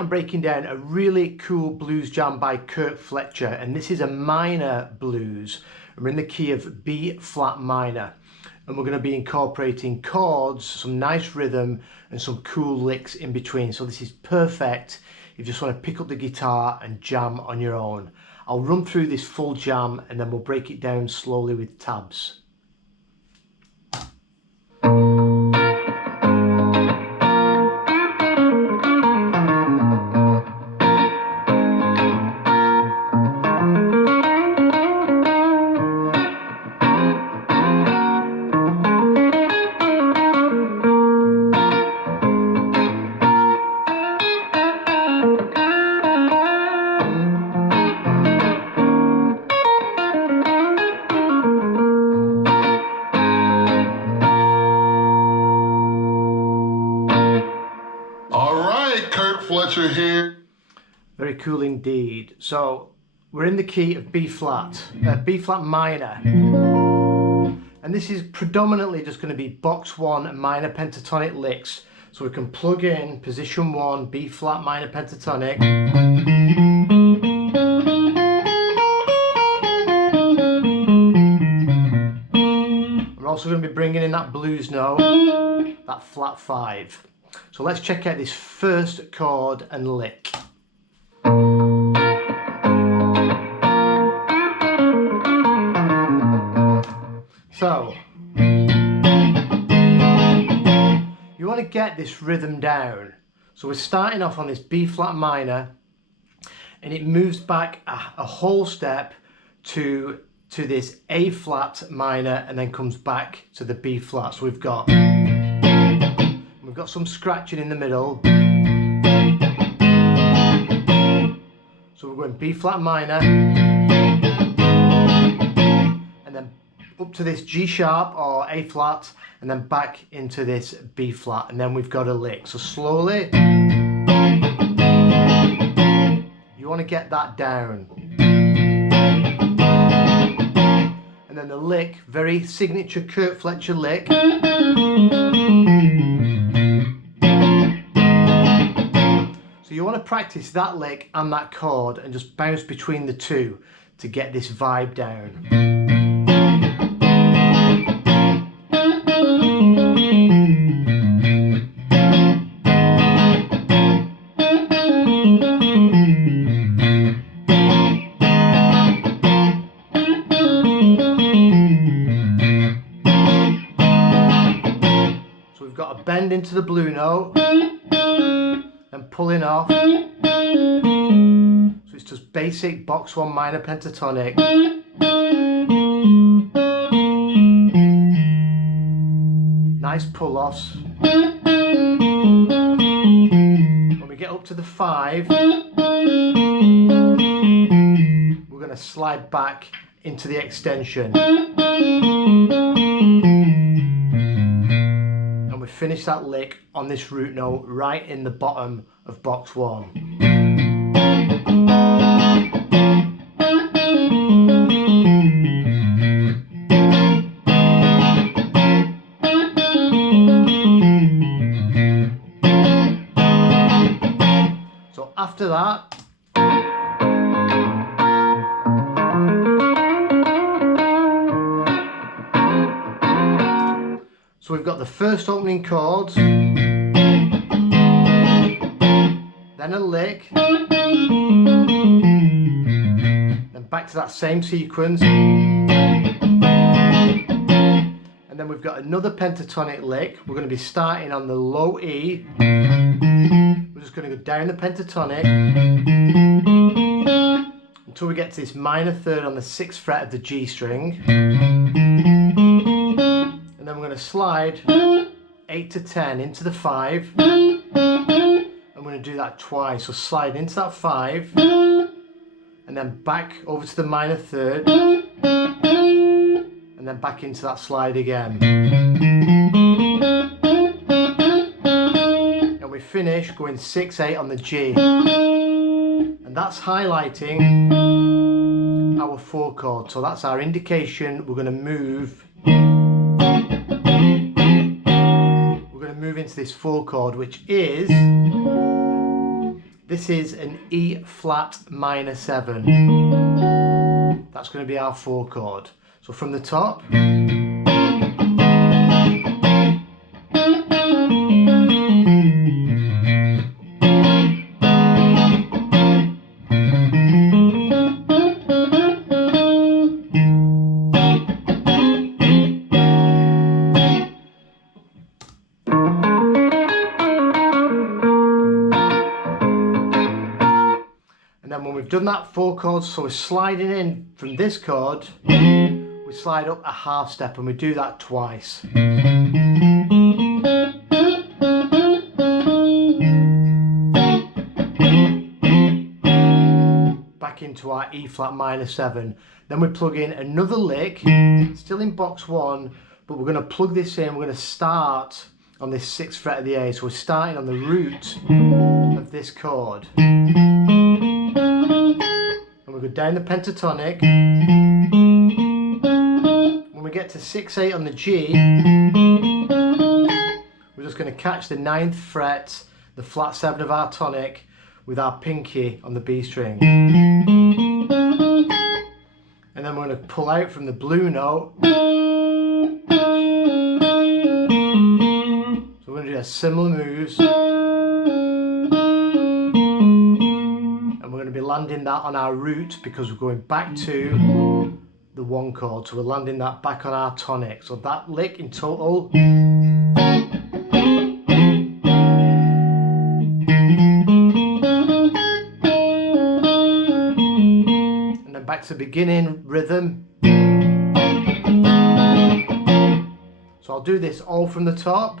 I'm breaking down a really cool blues jam by Kirk Fletcher, and this is a minor blues. We're in the key of B flat minor, and we're going to be incorporating chords, some nice rhythm and some cool licks in between. So this is perfect if you just want to pick up the guitar and jam on your own. I'll run through this full jam and then we'll break it down slowly with tabs. Kirk Fletcher here. Very cool indeed. So we're in the key of B flat minor, and this is predominantly just going to be box 1 minor pentatonic licks. So we can plug in position 1 B flat minor pentatonic, we're also going to be bringing in that blues note, that flat 5. So let's check out this first chord and lick. So you want to get this rhythm down. So we're starting off on this B flat minor, and it moves back a whole step to this A flat minor, and then comes back to the B flat. So we've got some scratching in the middle. So we're going B flat minor, and then up to this G sharp or A flat, and then back into this B flat, and then we've got a lick. So slowly, you want to get that down. And then the lick, very signature Kirk Fletcher lick. So you want to practice that lick and that chord and just bounce between the two to get this vibe down. So we've got a bend into the blue note and pulling off. So it's just basic box 1 minor pentatonic. Nice pull offs. When we get up to the 5, we're going to slide back into the extension. And we finish that lick on this root note right in the bottom of box 1. So after that, so we've got the first opening chords, then a lick, then back to that same sequence, and then we've got another pentatonic lick. We're going to be starting on the low E. We're just going to go down the pentatonic until we get to this minor third on the 6th fret of the G string, and then we're going to slide 8 to 10 into the 5. I'm going to do that twice. So slide into that 5 and then back over to the minor third, and then back into that slide again. And we finish going 6-8 on the G. And that's highlighting our 4 chord. So that's our indication we're going to move. We're going to move into this 4 chord, which is This is an E flat minor 7. That's going to be our 4 chord. So from the top. And then when we've done that 4 chords, so we're sliding in from this chord, we slide up a half step and we do that twice. Back into our E flat minor 7. Then we plug in another lick, still in box 1, but we're going to plug this in, we're going to start on this 6th fret of the A, so we're starting on the root of this chord. And we go down the pentatonic. When we get to 6-8 on the G, we're just going to catch the 9th fret, the flat 7 of our tonic, with our pinky on the B string. And then we're going to pull out from the blue note. So we're going to do a similar moves. And we're going to be landing that on our root because we're going back to the 1 chord. So we're landing that back on our tonic. So that lick in total. Back to beginning rhythm. So I'll do this all from the top.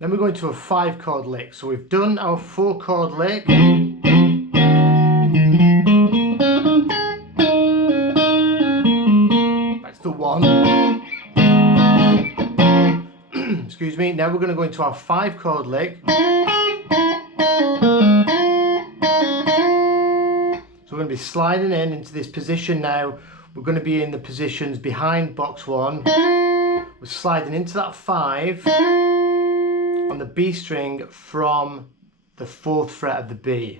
Then we're going to a 5 chord lick. So we've done our 4 chord lick. That's the 1. Excuse me. Now we're going to go into our 5 chord lick. So we're going to be sliding in into this position now. We're going to be in the positions behind box 1. We're sliding into that 5. On the B string from the 4th fret of the B.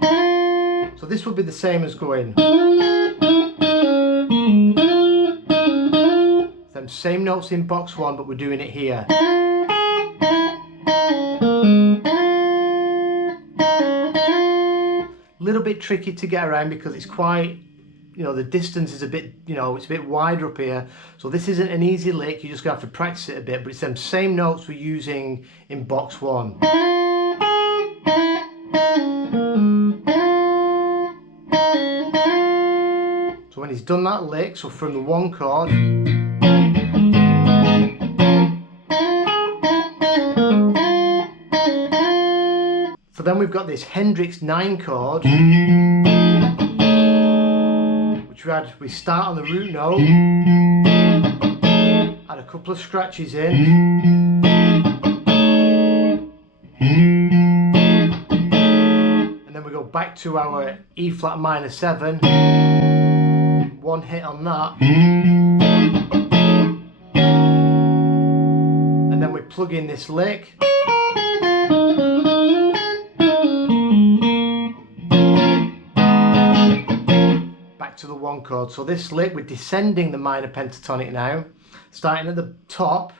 So this will be the same as going. Them same notes in box 1, but we're doing it here. A little bit tricky to get around because it's quite, the distance is a bit, it's a bit wider up here. So this isn't an easy lick, you're just going to have to practice it a bit, but it's them same notes we're using in box 1. So when he's done that lick, so from the 1 chord, so then we've got this Hendrix 9 chord, we start on the root note, add a couple of scratches in, and then we go back to our E flat minor 7, 1 hit on that, and then we plug in this lick. To the 1 chord. So this lick, we're descending the minor pentatonic now, starting at the top.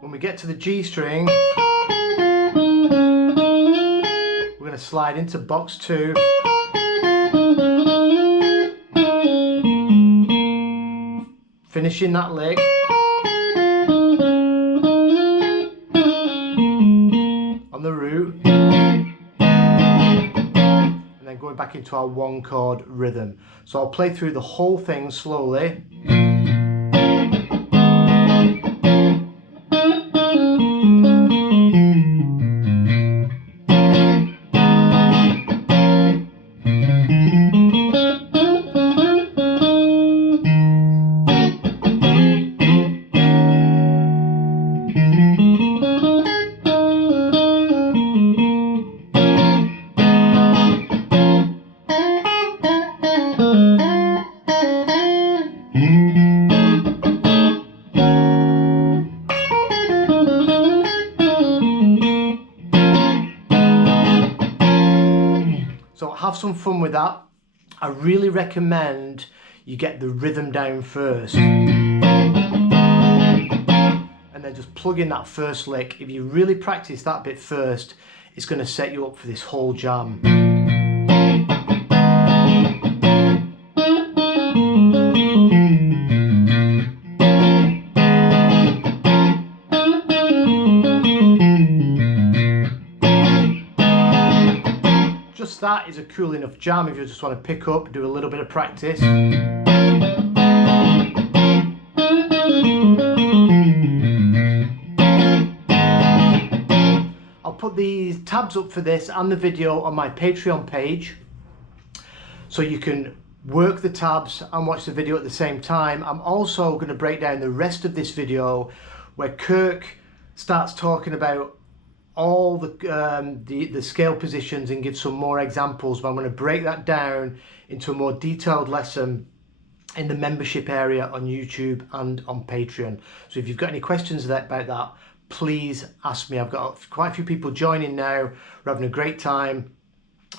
When we get to the G string, we're going to slide into box 2, finishing that lick, on the root, and then going back back into our 1-chord rhythm. So I'll play through the whole thing slowly. So have some fun with that. I really recommend you get the rhythm down first. And then just plug in that first lick. If you really practice that bit first, it's going to set you up for this whole jam. Just that is a cool enough jam if you just want to pick up, do a little bit of practice. I'll put these tabs up for this and the video on my Patreon page, so you can work the tabs and watch the video at the same time. I'm also going to break down the rest of this video where Kirk starts talking about all the scale positions and give some more examples, but I'm going to break that down into a more detailed lesson in the membership area on YouTube and on Patreon. So if you've got any questions about that, please ask me. I've got quite a few people joining now. We're having a great time,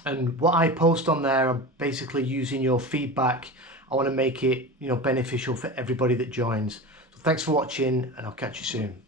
and what I post on there, I'm basically using your feedback. I want to make it, beneficial for everybody that joins. So thanks for watching, and I'll catch you soon.